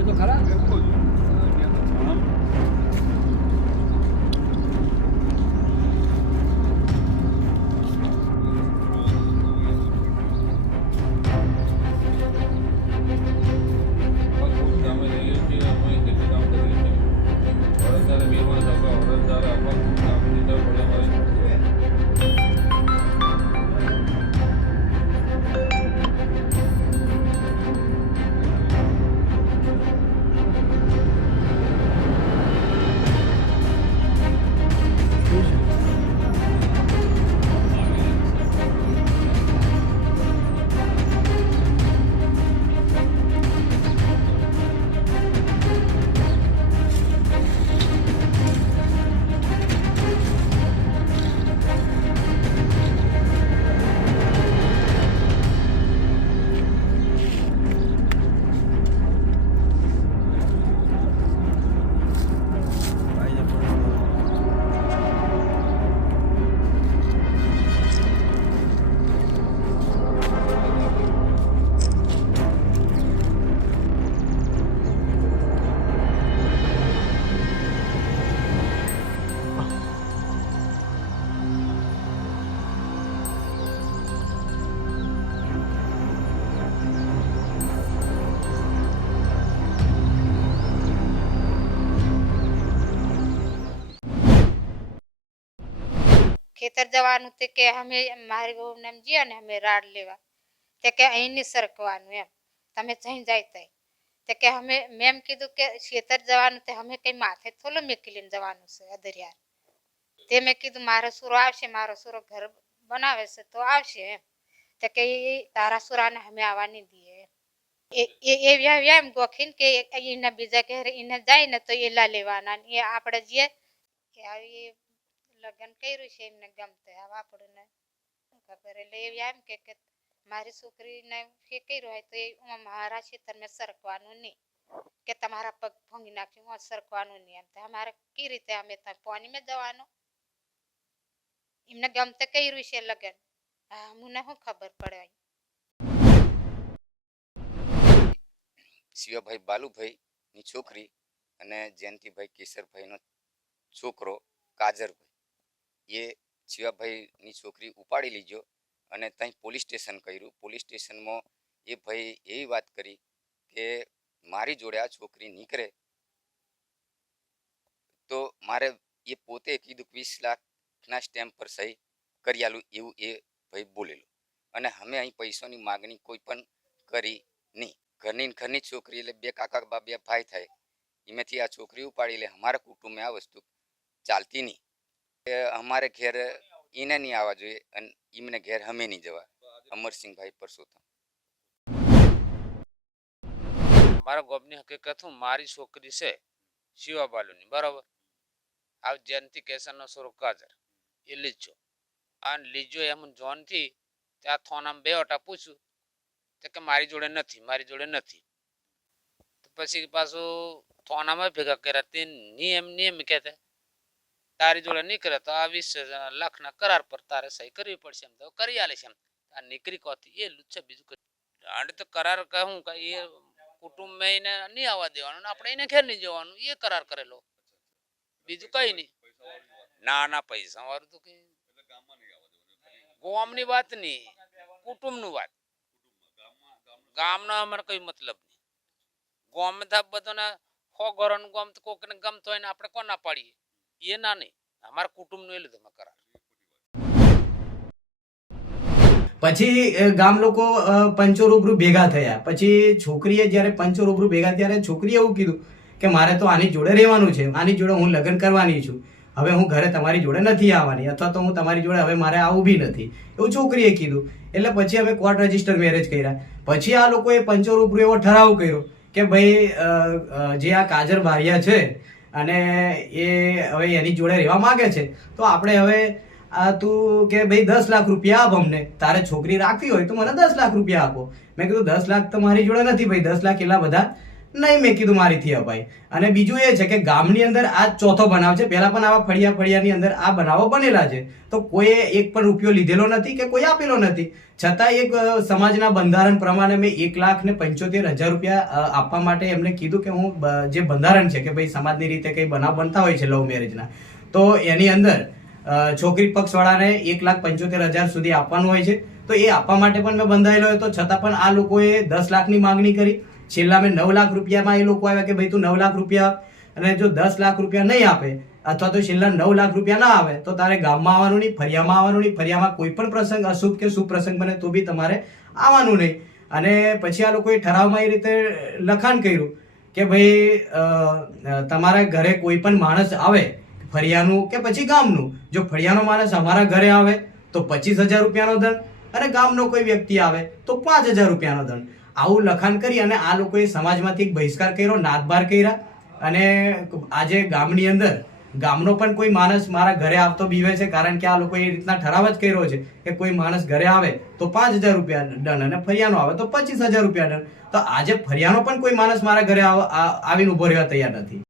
પૂછે તો ખરા. બિલકુલ ખેતર જવાનું તે કે અમે મારી બહુ નામ જીએ ને અમે રાડ લેવા તે કે અહીં નહીં સરકવાનું એમ તમે જઈ જાય તઈ તે કે અમે મેં કીધું કે ખેતર જવાનું તે અમે કંઈ માથે થોડું મેકી લઈને જવાનું છે અદરિયાર તે મેં કીધું મારો સુરો આવશે મારો સુરો ઘર બનાવે છે તો આવશે એમ તે કે તારા સુરાને અમે આવવા નહીં દઈએ એમ ગોખીને કે એના બીજા ઘરે એને જાય ને તો એલા લેવાના એ આપણે જે કે આવી લગ્ન કર્યું છે એમને ગમતે હવે આપણને ખબર એટલે એવી એમ કે મારી છોકરીને એ કર્યું હોય તો એ મારા ખેતરમાં સરકવાનું નહીં કે તમારા પગ ભોંગી નાખ્યું સરકવાનું નહીં એમ તો અમારે કઈ રીતે અમે પાણીમાં જવાનું એમને ગમતે કર્યું છે લગ્ન હા મને શું ખબર પડે શિવાભાઈ બાલુભાઈ ની છોકરી અને જયંતિભાઈ કેસરભાઈનો છોકરો કાજરભાઈ એ શિવાભાઈની છોકરી ઉપાડી લીધો અને ત્યાં પોલીસ સ્ટેશન કર્યું. પોલીસ સ્ટેશનમાં એ ભાઈ એવી વાત કરી કે મારી જોડે આ છોકરી નીકળે તો મારે એ પોતે કીધું 20 લાખના સ્ટેમ્પ પર સહી કરી આલું એવું એ ભાઈ બોલેલું અને અમે અહીં પૈસાની માગણી કોઈ પણ કરી નહીં. ઘરની છોકરી એટલે બે કાકા બા બે ભાઈ થાય એમાંથી આ છોકરી ઉપાડી લે. અમારા કુટુંબમાં આ વસ્તુ ચાલતી નહીં. અમારે ઘેર એને નહીં આવવા જોઈએ અને એમને ઘેર અમે નહીં જવા. અમરસિંહભાઈ પરસોત્તમ. મારા ગોબની હકીકત હું મારી છોકરી છે શિવા બાલુની બરાબર આ જયંતિ કેસરનો સ્વરૂપ કાજર એ લીજો અને લીજો એમ જોનથી ત્યાં થોનામાં બે વટા પૂછ્યું તો કે મારી જોડે નથી તો પછી પાછું થોનામાં ભેગા કર્યા તે નિયમ કહેતા તારી જોડે નીકળે તો આ 20 લાખના કરાર પર તારે સહી કરવી પડશે એમ તો કરી આલે છે એમ આ નીકળી કોથી એ છે બીજું કઈ આંડ તો કરાર કહું કે એ કુટુંબ એને નહીં આવવા દેવાનું આપણે એને ઘેર નહીં જવાનું એ કરાર કરેલો બીજું કઈ નહીં ના પૈસા વાળું તો કઈ ગામની વાત નહીં કુટુંબનું વાત ગામનો અમારે કઈ મતલબ નહીં ગામ બધાને હો ઘરનું ગામ તો કોકને ગમતો હોય ને આપણે કોના પાડીએ એ ના નહીં અમારા કુટુંબનું એ લીધું કરાર. પછી ગામ લોકો પંચો રૂબરૂ ભેગા થયા. પછી છોકરીએ જ્યારે પંચો રૂબરૂ ભેગા ત્યારે છોકરીએ એવું કીધું કે મારે તો આની જોડે રહેવાનું છે, આની જોડે હું લગ્ન કરવાની છું, હવે હું ઘરે તમારી જોડે નથી આવવાની અથવા તો હું તમારી જોડે હવે મારે આવું બી નથી એવું છોકરીએ કીધું. એટલે પછી અમે કોર્ટ રજીસ્ટર મેરેજ કર્યા. પછી આ લોકોએ પંચો રૂબરૂ એવો ઠરાવ કર્યો કે ભાઈ જે આ કાજર બારિયા છે અને એ હવે એની જોડે રહેવા માંગે છે તો આપણે હવે તું કે ભાઈ 10 લાખ રૂપિયા આપ અમને, તારે છોકરી રાખવી હોય તો મને 10 લાખ રૂપિયા આપો. મેં કીધું 10 લાખ તો મારી જોડે નથી ભાઈ, 10 લાખ એટલા બધા નહીં, મેં કીધું મારીથી અપાય. અને બીજું એ છે કે ગામની અંદર આ ચોથો બનાવ છે. પહેલા પણ આવા ફળિયાની અંદર આ બનાવો બનેલા છે. તો કોઈએ એક પણ રૂપિયો લીધેલો નથી કે કોઈ આપેલો નથી. છતાં એક સમાજના બંધારણ પ્રમાણે મેં 1,75,000 રૂપિયા આપવા માટે એમને કીધું કે હું જે બંધારણ છે કે ભાઈ સમાજની રીતે કઈ બનાવ બનતા હોય છે લવ મેરેજના, તો એની અંદર છોકરી પક્ષવાળાને 1,75,000 સુધી આપવાનું હોય છે. તો એ આપવા માટે પણ મેં બંધાયેલો હતો. છતાં પણ આ લોકોએ 10 લાખની માંગણી કરી. છેલ્લા મેં 9 લાખ રૂપિયામાં એ લોકો આવ્યા કે ભાઈ તું 9 લાખ રૂપિયા આપ, અને જો 10 લાખ રૂપિયા નહીં આપે અથવા તો છેલ્લા 9 લાખ રૂપિયા ના આવે તો તારે ગામમાં આવવાનું નહીં, ફરિયામાં આવવાનું નહીં. ફરિયામાં કોઈ પણ પ્રસંગ અશુભ કે શુભ પ્રસંગ બને તો બી તમારે આવવાનું નહીં. અને પછી આ લોકોએ ઠરાવમાં એ રીતે લખાણ કર્યું કે ભાઈ તમારા ઘરે કોઈ પણ માણસ આવે ફરિયાનું કે પછી ગામનું, જો ફરિયાનો માણસ અમારા ઘરે આવે તો 25,000 રૂપિયાનો દંડ, અને ગામનો કોઈ વ્યક્તિ આવે તો 5,000 રૂપિયાનો દંડ. આવું લખાણ કરી અને આ લોકોએ સમાજમાંથી એક બહિષ્કાર કર્યો, નાદબાર કર્યા. અને આજે ગામની અંદર ગામનો પણ કોઈ માણસ મારા ઘરે આવતો બીવે છે, કારણ કે આ લોકોએ એ રીતના ઠરાવ જ કર્યો છે કે કોઈ માણસ ઘરે આવે તો 5,000 રૂપિયા દંડ અને ફરિયાનો આવે તો 25,000 રૂપિયા દંડ. તો આજે ફરિયાનો પણ કોઈ માણસ મારા ઘરે આવીને ઉભો રહેવા તૈયાર નથી.